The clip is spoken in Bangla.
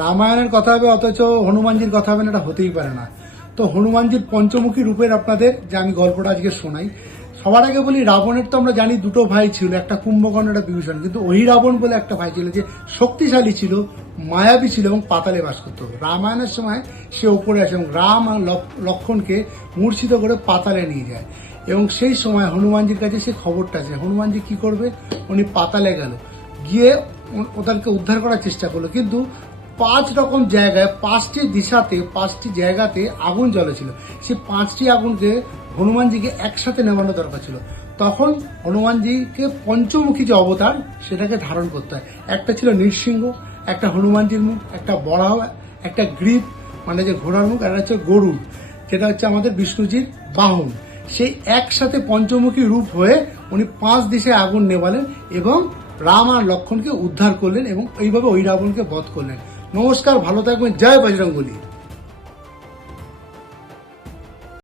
রামায়ণের কথা হবে অথচ হনুমানজির কথা হবে না, এটা হতেই পারে না। তো হনুমানজির পঞ্চমুখী রূপের আপনাদের যে আমি গল্পটা আজকে শোনাই। সবার আগে বলি, রাবণের তো আমরা জানি দুটো ভাই ছিল, একটা কুম্ভকর্ণ, একটা বিভীষণ। কিন্তু ওই রাবণ বলে একটা ভাই ছিল যে শক্তিশালী ছিল, মায়াবী ছিল এবং পাতালে বাস করতো। রামায়ণের সময় সে ওপরে আসে এবং রাম আর লক্ষণকে মূর্ছিত করে পাতালে নিয়ে যায়। এবং সেই সময় হনুমানজির কাছে সে খবরটা আছে। হনুমানজি কি করবে, উনি পাতালে গেল, গিয়ে ওদেরকে উদ্ধার করার চেষ্টা করলো। কিন্তু 5 রকম জায়গায় 5টি দিশাতে 5টি জায়গাতে আগুন জ্বলেছিল। সেই 5টি আগুনকে হনুমানজিকে একসাথে নেভানো দরকার ছিল। তখন হনুমানজিকে পঞ্চমুখী যে অবতার সেটাকে ধারণ করতে হয়। একটা ছিল নৃসিংহ, একটা হনুমানজির মুখ, একটা বরাহ, একটা গ্রীব মানে যে ঘোড়ার মুখ, আর হচ্ছে গরুড় যেটা হচ্ছে আমাদের বিষ্ণুজির বাহন। সেই একসাথে পঞ্চমুখী রূপ হয়ে উনি 5 দিশায় আগুন নেভালেন এবং রাম আর লক্ষণকে উদ্ধার করলেন এবং এইভাবে ওই রাবণকে বধ করলেন। নমস্কার, ভালো থাকবেন, জয় বজরংবলী।